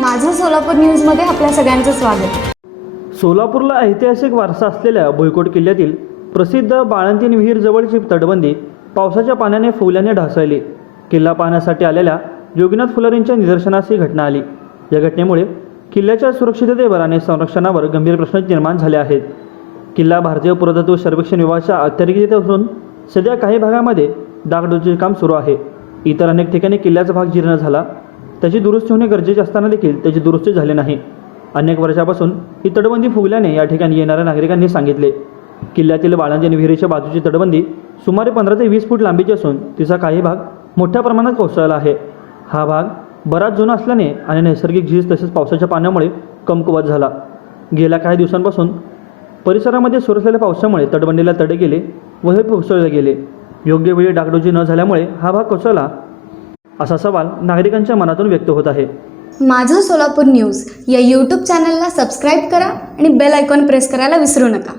माझं सोलापूर न्यूजमध्ये आपल्या सगळ्यांचं स्वागत. सोलापूरला ऐतिहासिक वारसा असलेल्या भुईकोट किल्ल्यातील प्रसिद्ध बाळंतीन विहीर जवळची तटबंदी पावसाच्या पाण्याने फुल्याने ढासळली. किल्ला पाहण्यासाठी आलेल्या योगीनाथ फुलारींच्या निदर्शनास ही घटना आली. या घटनेमुळे किल्ल्याच्या सुरक्षिततेवर आणि संरक्षणावर गंभीर प्रश्न निर्माण झाले आहेत. किल्ला भारतीय पुरातत्व सर्वेक्षण विभागाच्या अखत्यारीत असून सध्या काही भागामध्ये डागडुजीचे काम सुरू आहे. इतर अनेक ठिकाणी किल्ल्याचा भाग जीर्ण झाला. त्याची दुरुस्ती होणे गरजेचे असताना देखील त्याची दुरुस्ती झाली नाही. अनेक वर्षापासून ही तटबंदी फुगल्याने या ठिकाणी येणाऱ्या नागरिकांनी सांगितले. किल्ल्यातील बाळंती आणि विहिरीच्या बाजूची तटबंदी सुमारे पंधरा ते वीस फूट लांबीची असून तिचा काही भाग मोठ्या प्रमाणात कोसळला आहे. हा भाग बराच जुना असल्याने आणि नैसर्गिक झीज तसेच पावसाच्या पाण्यामुळे कमकुवत झाला. गेल्या काही दिवसांपासून परिसरामध्ये सुरू असलेल्या पावसामुळे तटबंदीला तडे गेले व हे कोसळले गेले. योग्य वेळी डागडोजी न झाल्यामुळे हा भाग कोसळला असा सवाल नागरिकांच्या मनातून व्यक्त होत आहे. माझं सोलापूर न्यूज या यूट्यूब चॅनलला सबस्क्राईब करा आणि बेल आयकॉन प्रेस करायला विसरू नका.